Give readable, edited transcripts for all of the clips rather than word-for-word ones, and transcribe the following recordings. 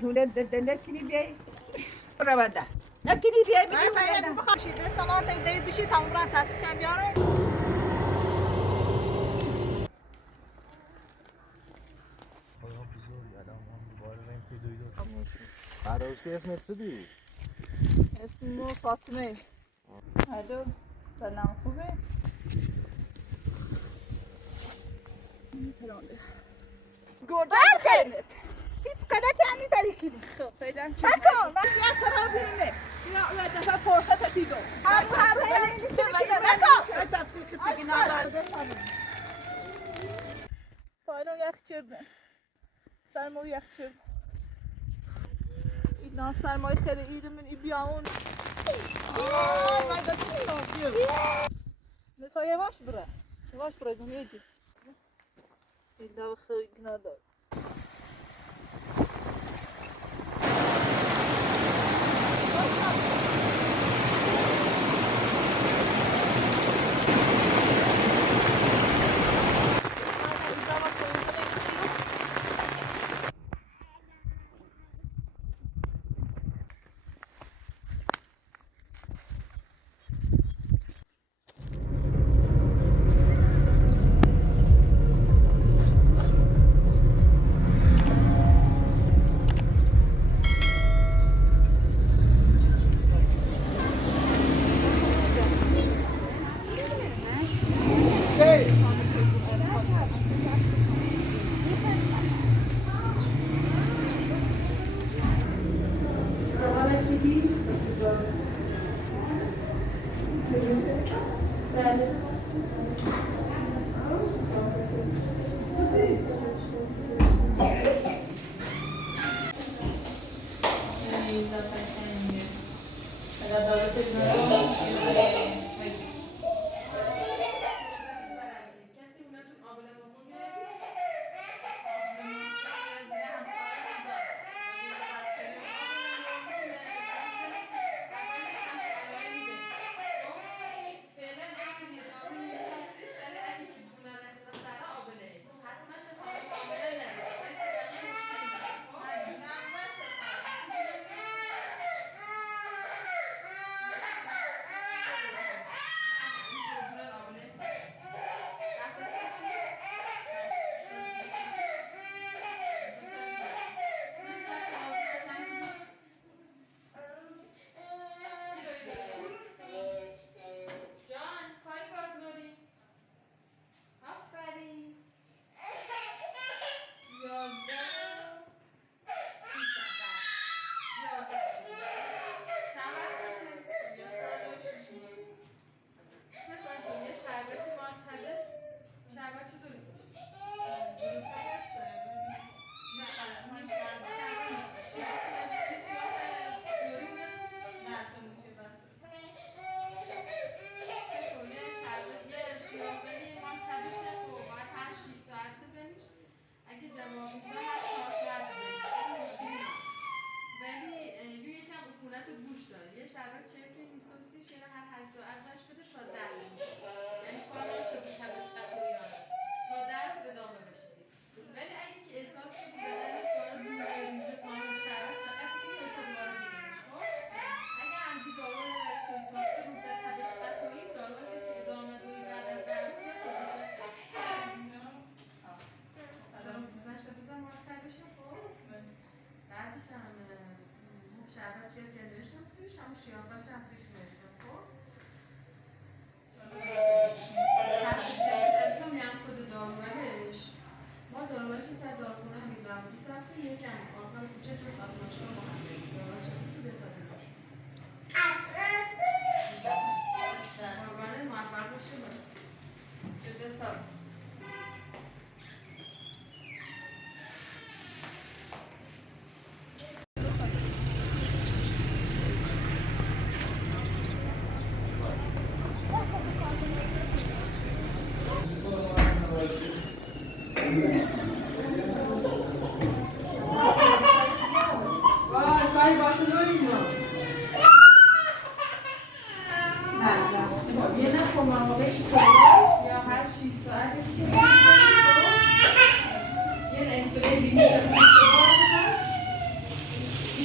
بیای ولد نکنی بیای رونده نکنی بیای بگی ولد بخواشید سماعت دید بشی تمرات تاتشم بیارم خدا بزرگ الان ما دوباره بریم تی دویدو عروسی اسمت چی دی؟ اسمم فاطمه الو سلام خوبه؟ گرده خیلت هیچ قدرت یعنی داری کنی خب فعلا چکن من یه طرف بینه یا یه دفعه فرصت دیدو هر یعنی چی بکنه بکن تصدیق که دیگه نداره فایلو یک چرده سرمو یک چرده اینا سرمایه خیلی ایرمون ای بیاون وای چی نسا یواش بره دنیا جی اینا خیلی نداره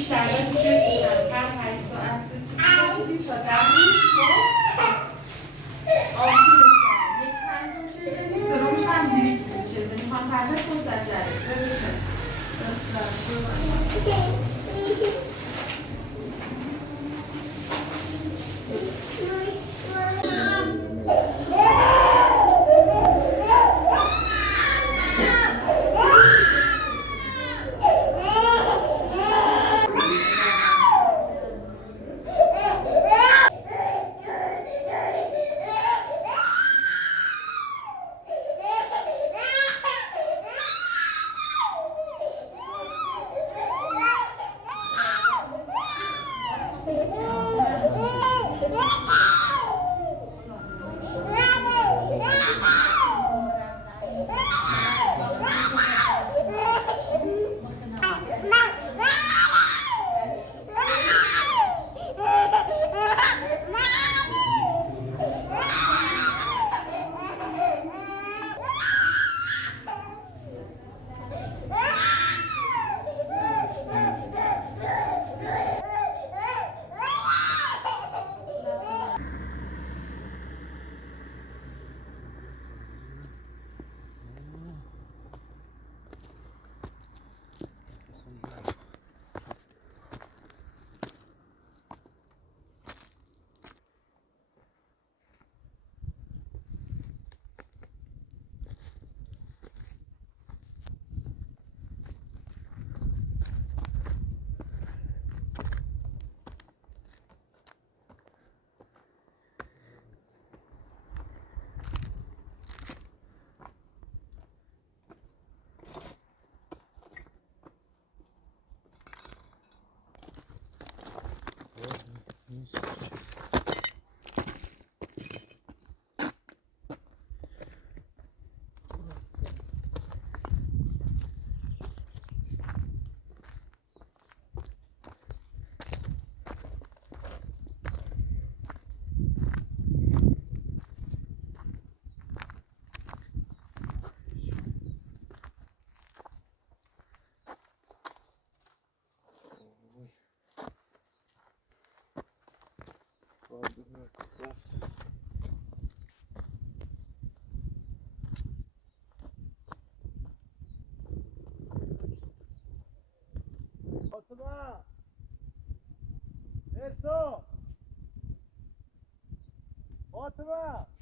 بیشتر میشه هر 8 ساعت 3 باشید تا 10 آبی بشه یک پنجم شده سرمش هم 200 شده میخوام پرده خوش در جریه فاطمه نلسون فاطمه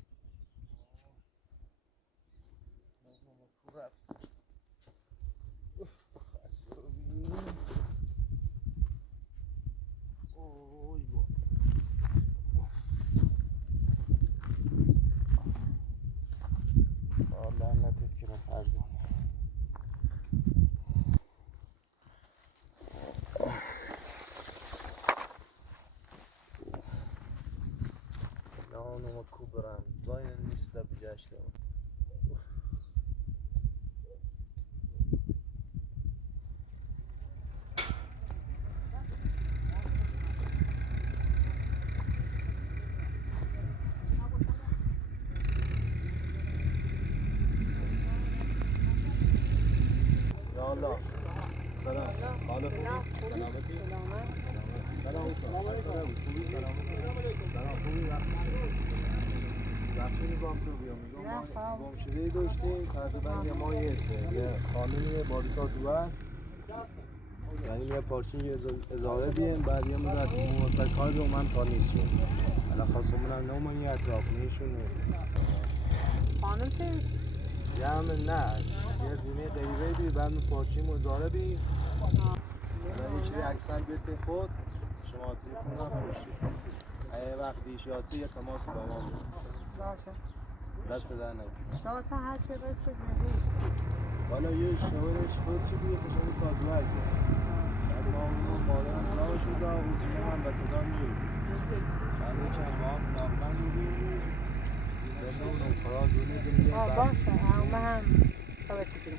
لعنتت کنه فرزانه لعنه کبرم زاین نیست در بجشته الله سلام حال خوبی سلامتی سلام خوبی سلام خوبی بخشی نظام تو بیام میگم گم شده داشتیم تقریبا یه ماهی هسته یه خانمی باریکا دوه یعنی یه پارچین اضافه دیم بعد یه مدت مواسط کار بیام من تا نیست شد حالا خواستم منم نومانی اطراف نیشون خانم چه؟ یه همه نه یه زینه غیبه بی بعد پارچین مزاره بی من یه چیزی اکثر بیت خود شما تلیفون هم پشتی ای وقتی شاتی یه تماس با ما بود باشه دست در نگید شاید هر چه رسه زندگیش حالا یه شاورش فوت شدی یه قشنگ کادوار کرد بعد ما اون مادرم جا شد و حضور من به صدا می‌رید بعد چند با هم ناخن می‌دیم به اون فرا دونه دیم باشه همه هم ثابت کنیم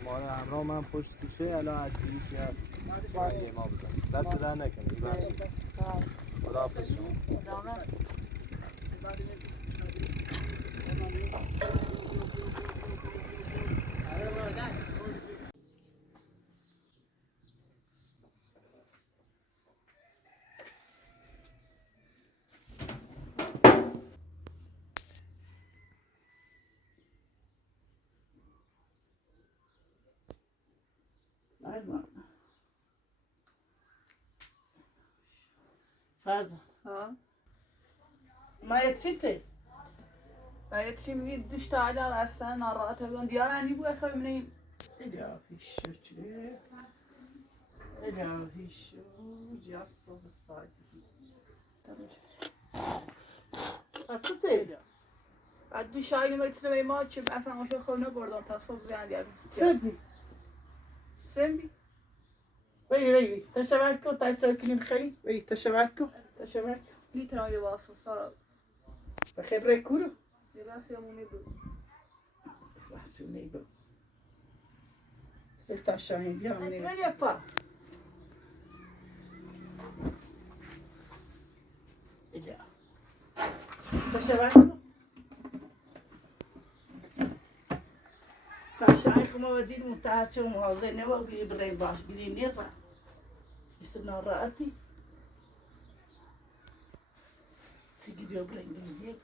شما رو همراه من پشت کشه الان از پیش یه ما بزنید دست در نکنید خدا حافظ شما فرزان ها ما يتسيتي باید چی میگی دوش تا حالا اصلا ناراحت بودن دیارانی بود خواهی منیم الهی شو چه الهی شو جاست و بساجی بچه بعد دوش آینی میتونه ما چه اصلا آشو خونه بردم تا صبح بیان دیار سدي سنبی وي وي تشبعكم تايتشوكين الخلي وي تشبعكم لیتران یه واسه سارا بخبرة كورو یه راست یمونی بود راسوني بو التاشاين يا مني من یه پا إلا تشبعكم فاشاين خما ودين متعشوا مهازين نوا ويبرين باش قليل نيرا يسمنا رأتي سيجي بيبرين قليل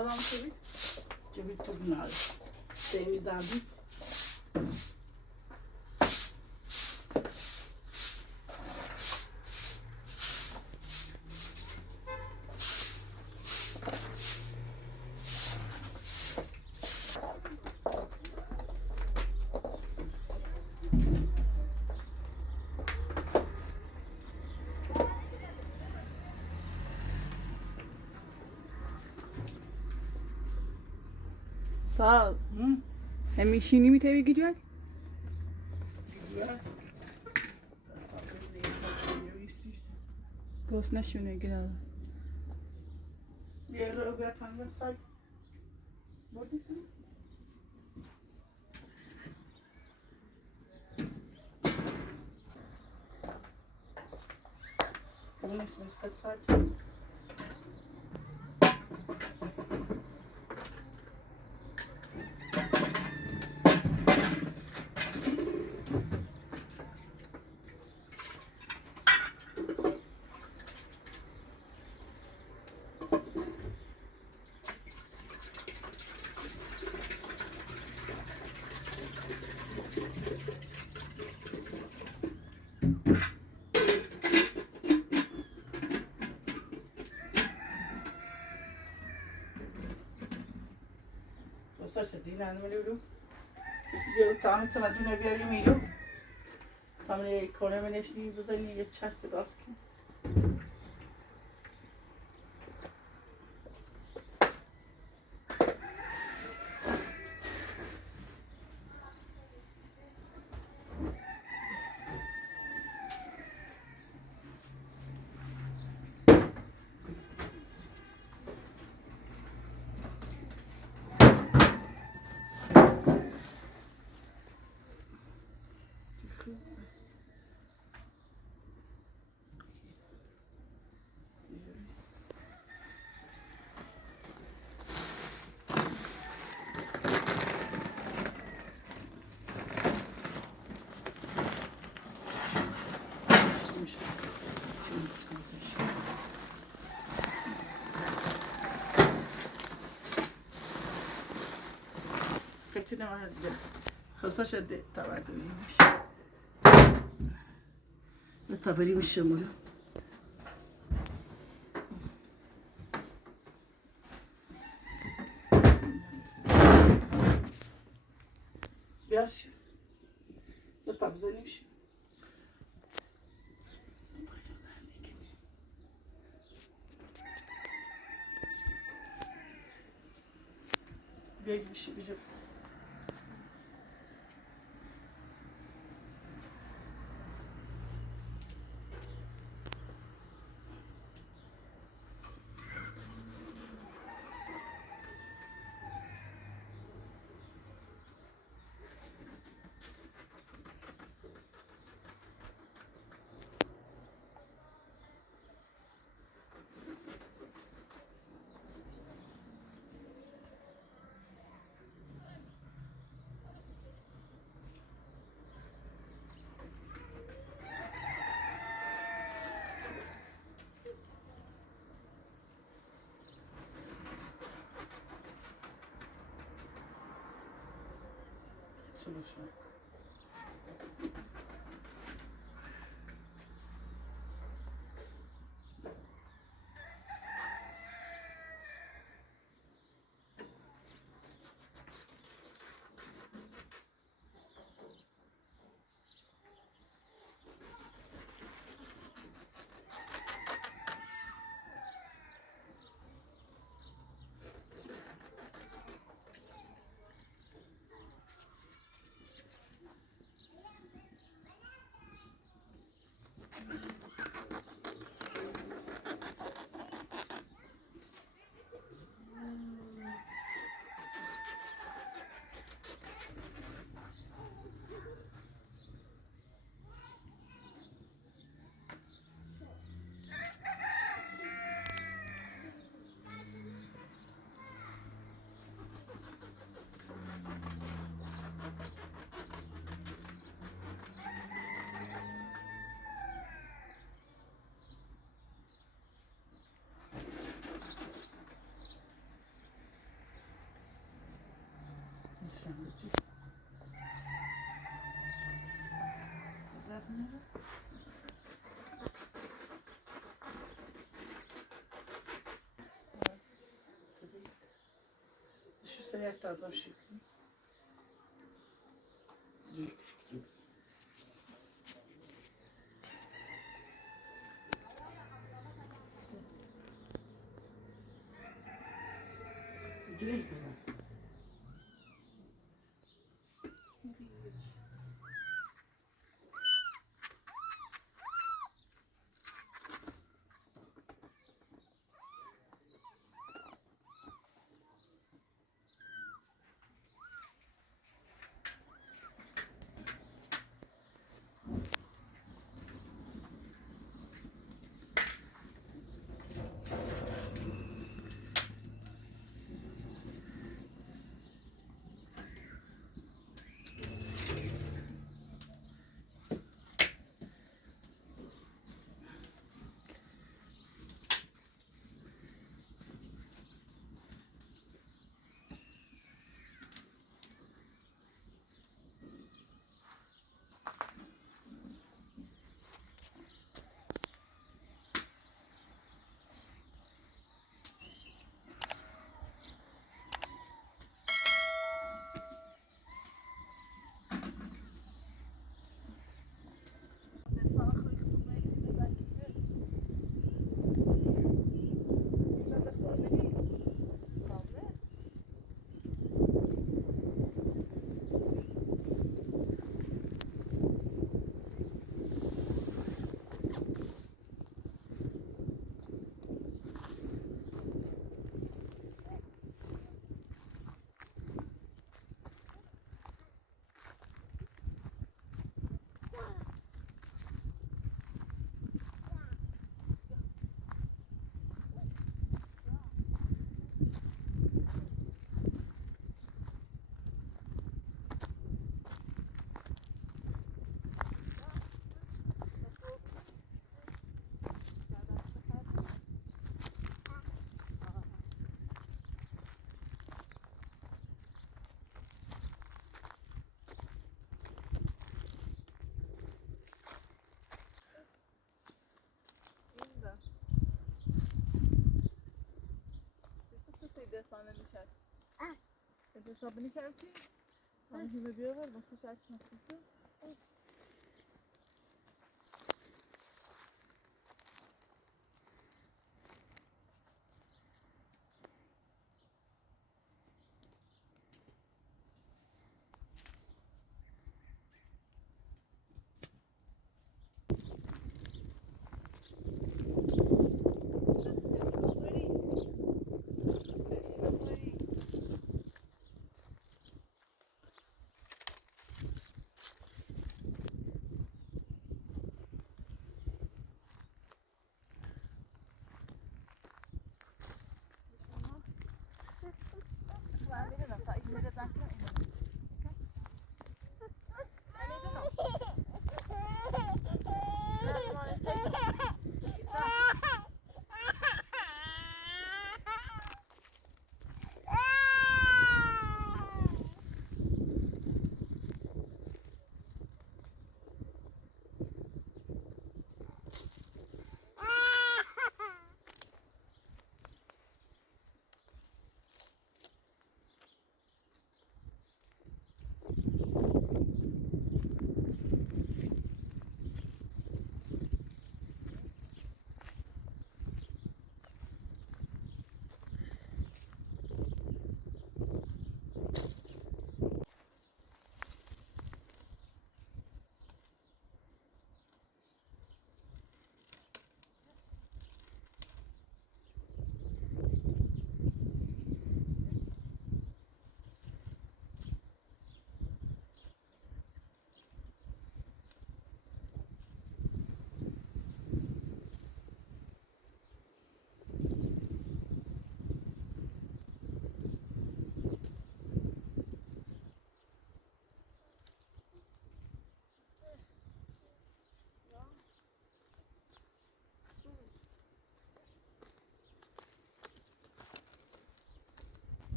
آدم چی جبت تبنال تيمز دابي سال همیشینی میتونی گیری گوست نشونه گیره يا رؤيا كان صاي بوديسو كمان اسمه صاي وصلت دينا نملولو يو تعمل سمدونا بياري ميلو تعمل كونه منش ني بزني يتشاس راسكي كتير ما خصوصا شد تبعت مش الطبري مش شموله بياش طب زين مش بيجي بيجي çalışmak. Şu seyahatte adam şey. Gidelim kızım. Sana nişasta. Hesabı nişastı. Ama şimdi bir var başka şey açmasın.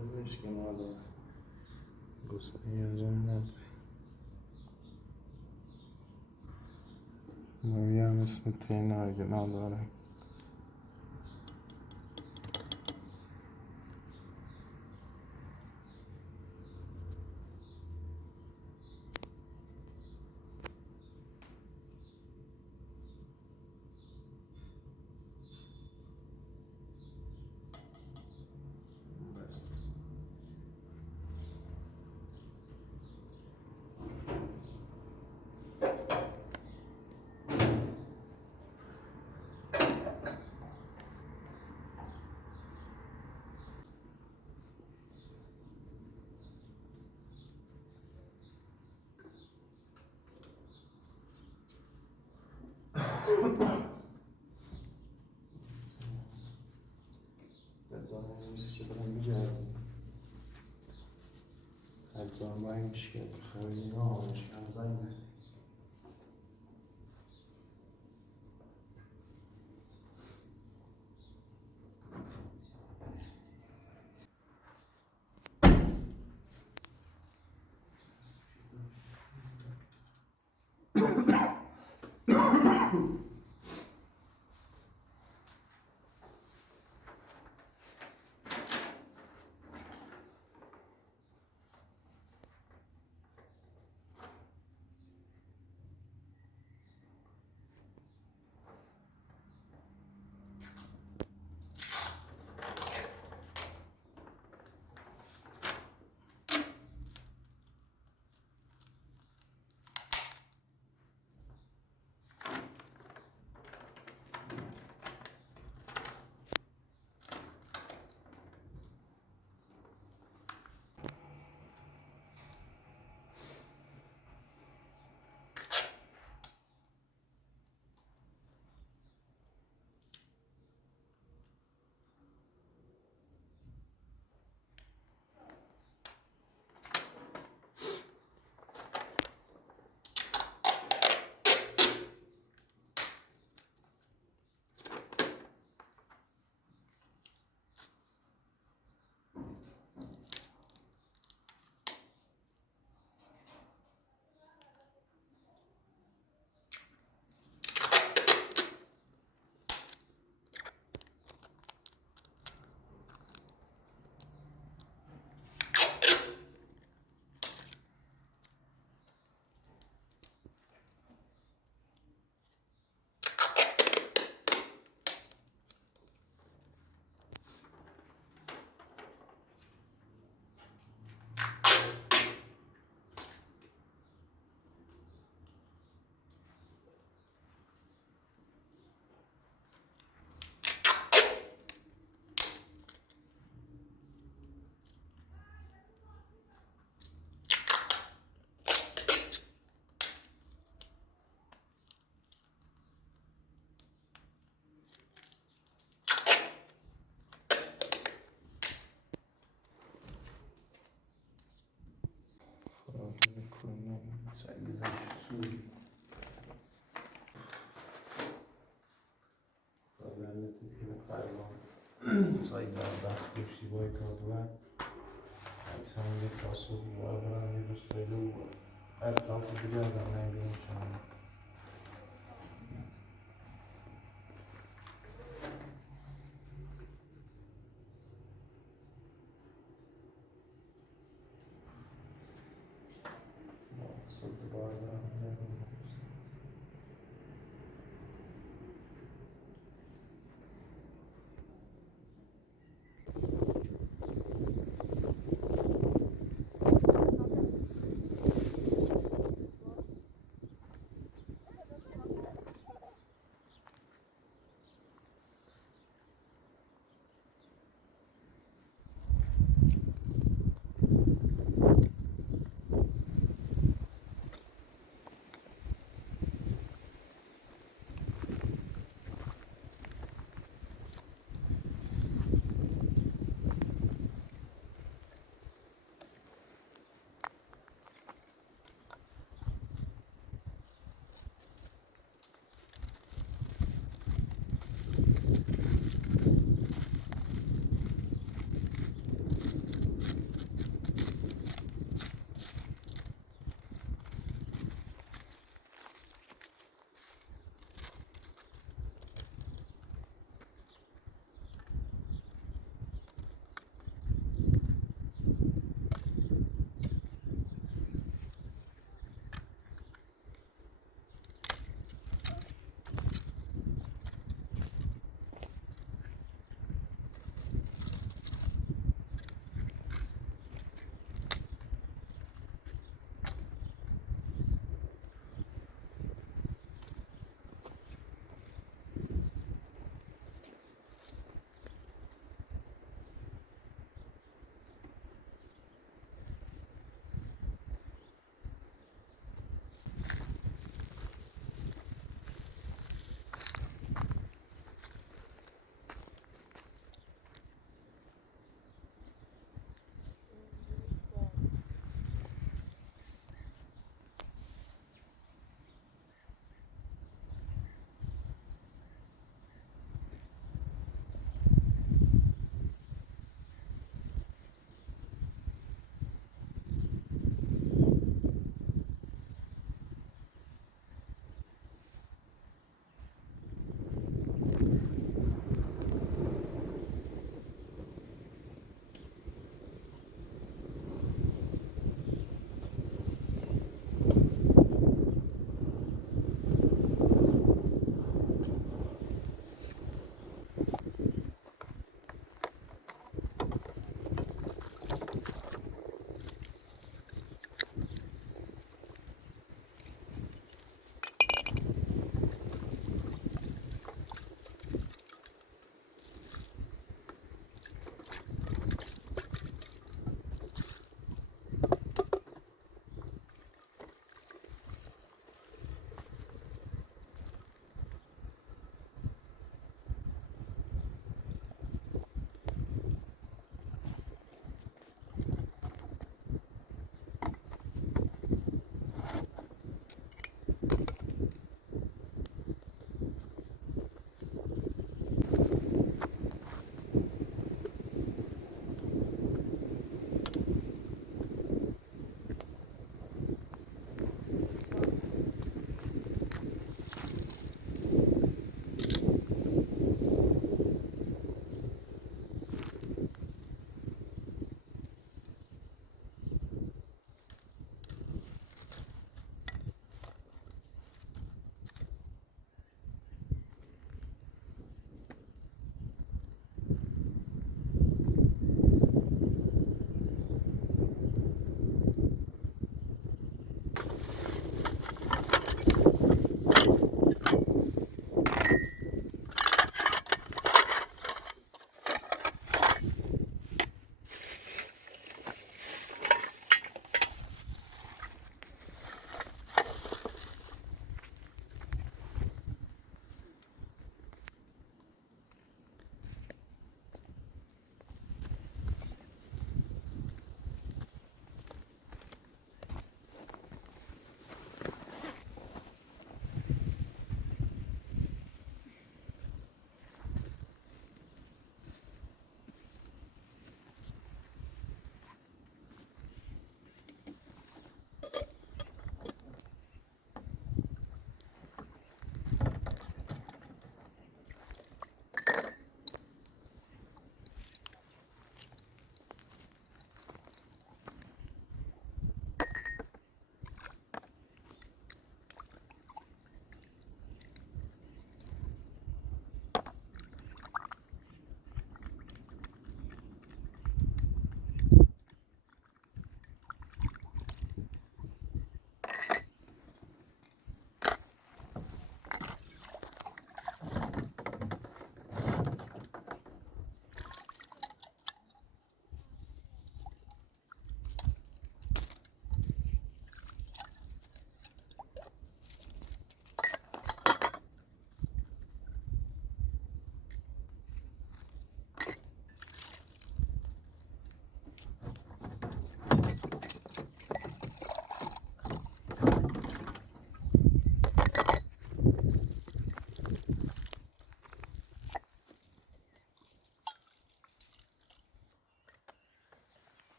بهش که مالا گسنه زن نداره. موی هم اسم تینا اگه نداره. Sai da questi vuoi trovare Alexandre posso guardare nello stelo dopo vedere da me diciamo no sotto guarda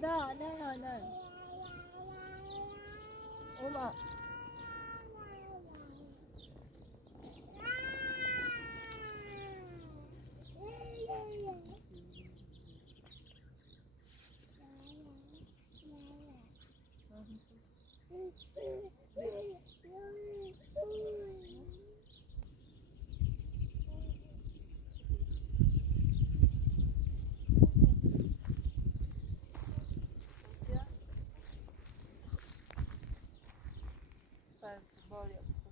نه اومد Sen bal yapıyorsun.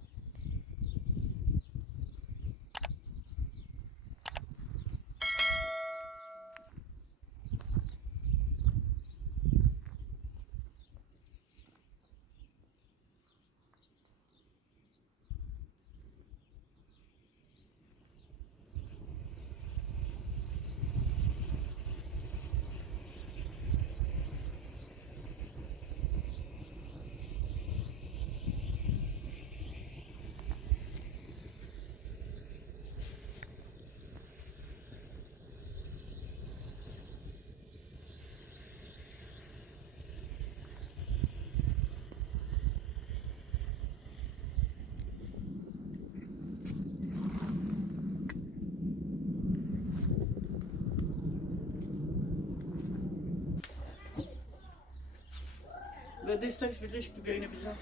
Ve destek birleşik gibi yine bize.